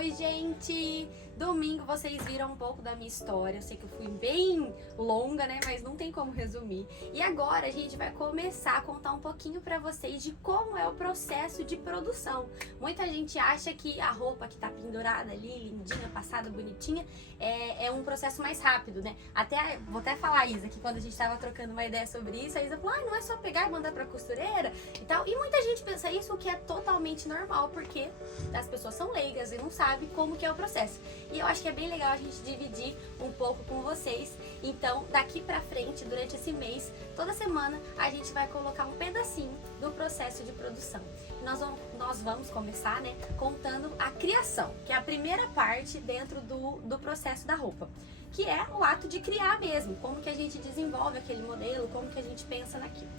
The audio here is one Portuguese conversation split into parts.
Oi, gente! Domingo vocês viram um pouco da minha história. Eu sei que eu fui bem longa, né? Mas não tem como resumir. E agora a gente vai começar a contar um pouquinho pra vocês de como é o processo de produção. Muita gente acha que a roupa que tá pendurada ali, lindinha, passada, bonitinha, é um processo mais rápido, né? Vou até falar, Isa, que quando a gente tava trocando uma ideia sobre isso, a Isa falou, não é só pegar e mandar pra costureira e tal. E muita gente pensa isso, o que é totalmente normal, porque as pessoas são leigas e não sabem como que é o processo. E eu acho que é bem legal a gente dividir um pouco com vocês. Então, daqui pra frente, durante esse mês, toda semana, a gente vai colocar um pedacinho do processo de produção. Nós vamos começar, né, contando a criação, que é a primeira parte dentro do processo da roupa, que é o ato de criar mesmo, como que a gente desenvolve aquele modelo, como que a gente pensa naquilo.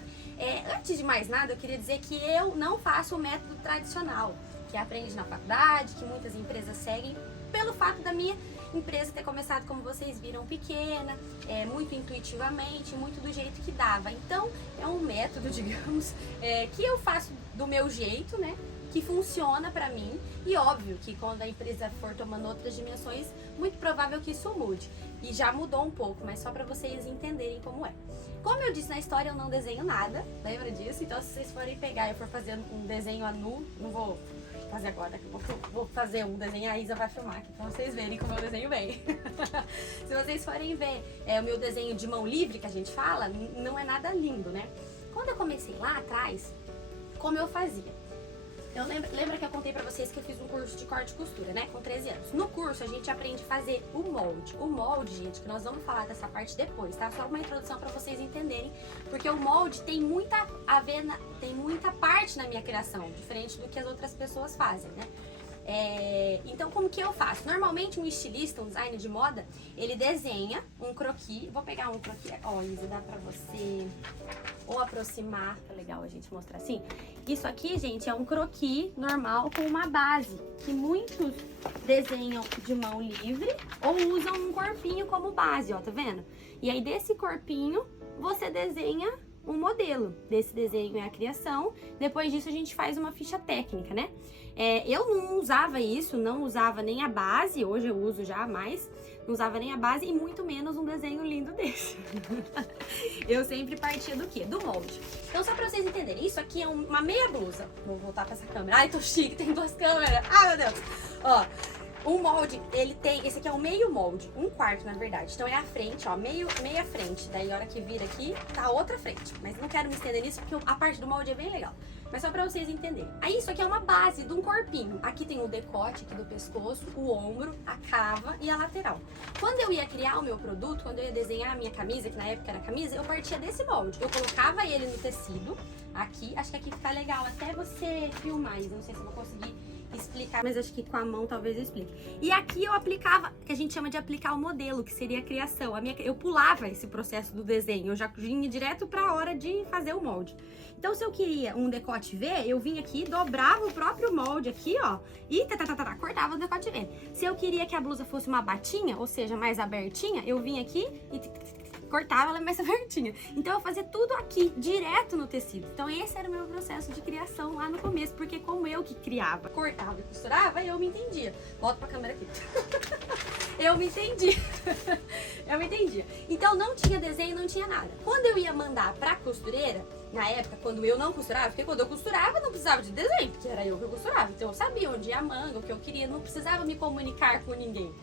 Antes de mais nada, eu queria dizer que eu não faço o método tradicional, que aprende na faculdade, que muitas empresas seguem, pelo fato da minha empresa ter começado, como vocês viram, pequena, muito intuitivamente, muito do jeito que dava. Então, é um método, digamos, que eu faço do meu jeito, né? Que funciona pra mim, e óbvio que quando a empresa for tomando outras dimensões, muito provável que isso mude. E já mudou um pouco, mas só pra vocês entenderem como é. Como eu disse na história, eu não desenho nada, lembra disso? Então, se vocês forem pegar e eu for fazer um desenho a nu, não vou fazer agora, que eu vou fazer um desenho, a Isa vai filmar aqui pra vocês verem como eu desenho bem. Se vocês forem ver o meu desenho de mão livre, que a gente fala, não é nada lindo, né? Quando eu comecei lá atrás, como eu fazia? Eu lembra que eu contei pra vocês que eu fiz um curso de corte e costura, né? Com 13 anos. No curso, a gente aprende a fazer o molde. O molde, gente, que nós vamos falar dessa parte depois, tá? Só uma introdução pra vocês entenderem. Porque o molde tem muita tem muita parte na minha criação, diferente do que as outras pessoas fazem, né? Então, como que eu faço? Normalmente, um estilista, um designer de moda, ele desenha um croquis. Vou pegar um croquis. Ó, Isa, dá pra você ou aproximar, tá legal a gente mostrar assim. Isso aqui, gente, é um croquis normal com uma base, que muitos desenham de mão livre ou usam um corpinho como base, ó, tá vendo? E aí, desse corpinho, você desenha um modelo. Desse desenho é a criação. Depois disso, a gente faz uma ficha técnica, né? Eu não usava isso, não usava nem a base, hoje eu uso já mais, não usava nem a base e muito menos um desenho lindo desse. Eu sempre partia do quê? Do molde. Então, só pra vocês entenderem, isso aqui é uma meia blusa. Vou voltar pra essa câmera. Ai, tô chique, tem duas câmeras. Ai, meu Deus. Ó, o molde, ele tem, esse aqui é um meio molde, um quarto na verdade. Então é a frente, ó, meia frente. Daí a hora que vira aqui, tá a outra frente. Mas não quero me estender nisso porque a parte do molde é bem legal. Mas só pra vocês entenderem. Aí isso aqui é uma base de um corpinho. Aqui tem o decote aqui do pescoço, o ombro, a cava e a lateral. Quando eu ia criar o meu produto, quando eu ia desenhar a minha camisa, que na época era camisa, eu partia desse molde. Eu colocava ele no tecido, aqui, acho que aqui fica legal até você filmar, não sei se eu vou conseguir explicar, mas acho que com a mão talvez eu explique. E aqui eu aplicava, que a gente chama de aplicar o modelo, que seria a criação. Eu pulava esse processo do desenho, eu já vinha direto pra hora de fazer o molde. Então, se eu queria um decote V, eu vinha aqui, dobrava o próprio molde aqui, ó, e cortava o decote V. Se eu queria que a blusa fosse uma batinha, ou seja, mais abertinha, eu vinha aqui e cortava ela mais abertinha. Então, eu fazia tudo aqui, direto no tecido. Então, esse era o meu processo de criação lá no começo, porque como eu que criava, cortava e costurava, eu me entendia. Volta pra câmera aqui. Eu me entendia. Eu me entendia. Então, não tinha desenho, não tinha nada. Quando eu ia mandar pra costureira, na época, quando eu não costurava, porque quando eu costurava, não precisava de desenho, porque era eu que costurava. Então, eu sabia onde ia a manga, o que eu queria, não precisava me comunicar com ninguém.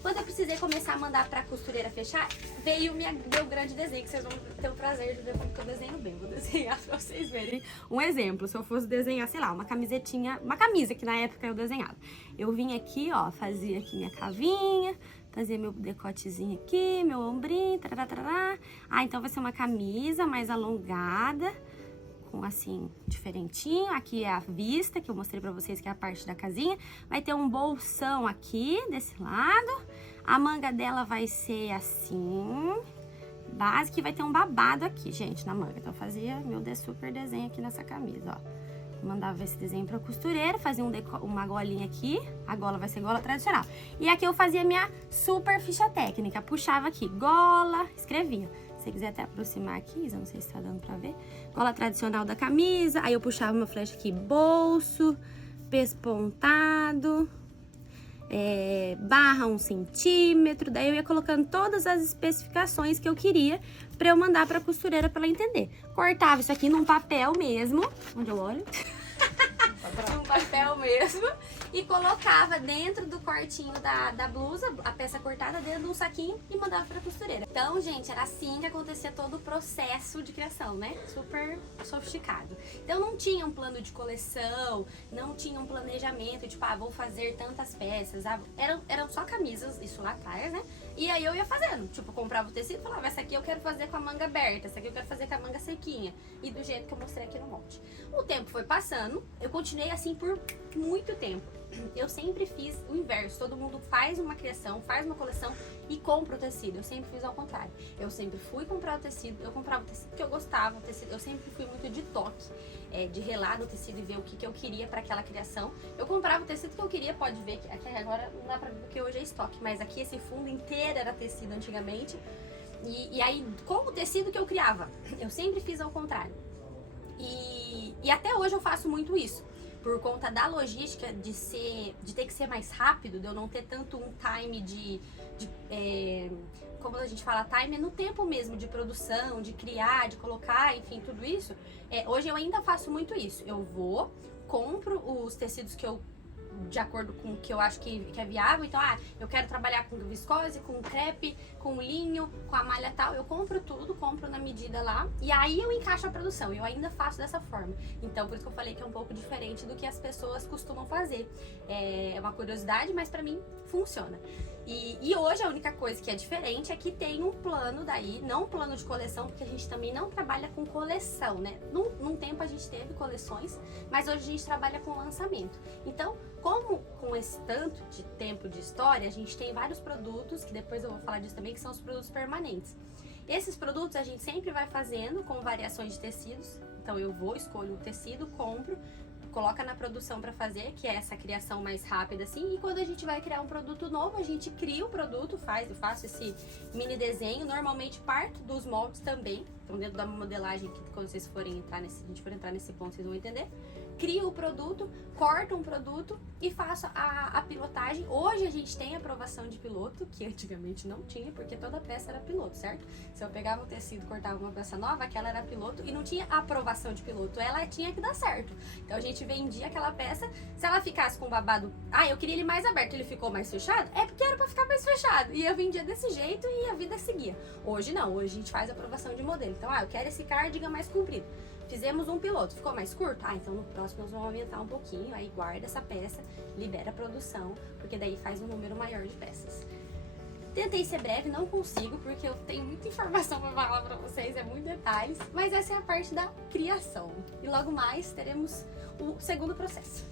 Quando eu precisei começar a mandar pra costureira fechar, veio meu grande desenho, que vocês vão ter o prazer de ver porque eu desenho bem. Vou desenhar pra vocês verem um exemplo. Se eu fosse desenhar, sei lá, uma camisetinha, uma camisa que na época eu desenhava. Eu vinha aqui, ó, fazia aqui minha cavinha, fazia meu decotezinho aqui, meu ombrinho, tarará. Ah, então vai ser uma camisa mais alongada, com assim, diferentinho. Aqui é a vista, que eu mostrei pra vocês, que é a parte da casinha. Vai ter um bolsão aqui, desse lado. A manga dela vai ser assim, básica, e vai ter um babado aqui, gente, na manga. Então, eu fazia meu super desenho aqui nessa camisa, ó. Mandava esse desenho pra costureira, fazia uma golinha aqui. A gola vai ser gola tradicional. E aqui eu fazia minha super ficha técnica. Puxava aqui, gola, escrevia. Se você quiser até aproximar aqui, Isa, não sei se tá dando pra ver. Gola tradicional da camisa. Aí eu puxava uma flecha aqui, bolso, pespontado. barra 1 centímetro. Daí eu ia colocando todas as especificações que eu queria pra eu mandar pra costureira pra ela entender. Cortava isso aqui num papel mesmo, onde eu olho. Num papel mesmo, e colocava dentro do cortinho da blusa, a peça cortada dentro de um saquinho e mandava pra costureira. Então, gente, era assim que acontecia todo o processo de criação, né? Super sofisticado. Então não tinha um plano de coleção, não tinha um planejamento, tipo, vou fazer tantas peças. Eram só camisas, isso lá atrás, né? E aí eu ia fazendo, tipo, comprava o tecido e falava, essa aqui eu quero fazer com a manga aberta, essa aqui eu quero fazer com a manga sequinha. E do jeito que eu mostrei aqui no monte. O tempo foi passando, eu continuei assim por muito tempo. Eu sempre fiz o inverso, todo mundo faz uma criação, faz uma coleção e compra o tecido. Eu sempre fiz ao contrário. Eu sempre fui comprar o tecido, eu comprava o tecido que eu gostava, o tecido, eu sempre fui muito de toque, de relar no tecido e ver o que eu queria para aquela criação. Eu comprava o tecido que eu queria, pode ver que aqui agora não dá pra ver porque hoje é estoque, mas aqui esse fundo inteiro era tecido antigamente. E aí, com o tecido que eu criava, eu sempre fiz ao contrário. E até hoje eu faço muito isso. Por conta da logística de ter que ser mais rápido, de eu não ter tanto um time como a gente fala, time é no tempo mesmo de produção, de criar, de colocar, enfim, tudo isso. Hoje eu ainda faço muito isso. Eu vou, compro os tecidos que eu de acordo com o que eu acho que é viável. Então, eu quero trabalhar com viscose, com crepe, com linho, com a malha tal. Eu compro tudo, compro na medida lá e aí eu encaixo a produção. Eu ainda faço dessa forma. Então, por isso que eu falei que é um pouco diferente do que as pessoas costumam fazer. É uma curiosidade, mas pra mim funciona. E hoje a única coisa que é diferente é que tem um plano daí, não um plano de coleção, porque a gente também não trabalha com coleção, né? Num tempo a gente teve coleções, mas hoje a gente trabalha com lançamento. Então, como com esse tanto de tempo de história, a gente tem vários produtos, que depois eu vou falar disso também, que são os produtos permanentes. Esses produtos a gente sempre vai fazendo com variações de tecidos. Então eu vou, escolho o tecido, compro, coloca na produção para fazer, que é essa criação mais rápida assim, e quando a gente vai criar um produto novo, a gente cria o produto, eu faço esse mini desenho, normalmente parto dos moldes também, então dentro da modelagem, que quando vocês forem entrar nesse, a gente for entrar nesse ponto, vocês vão entender. Crio o produto, corto um produto e faço a pilotagem. Hoje a gente tem aprovação de piloto, que antigamente não tinha, porque toda peça era piloto, certo? Se eu pegava o tecido e cortava uma peça nova, aquela era piloto e não tinha aprovação de piloto, ela tinha que dar certo. Então a gente vendia aquela peça, se ela ficasse com o babado, eu queria ele mais aberto, ele ficou mais fechado, é porque era pra ficar mais fechado. E eu vendia desse jeito e a vida seguia. Hoje não, hoje a gente faz aprovação de modelo. Então, eu quero esse cardigan mais comprido. Fizemos um piloto, ficou mais curto? Então no próximo nós vamos aumentar um pouquinho, aí guarda essa peça, libera a produção, porque daí faz um número maior de peças. Tentei ser breve, não consigo, porque eu tenho muita informação para falar para vocês, é muito detalhes, mas essa é a parte da criação. E logo mais teremos o segundo processo.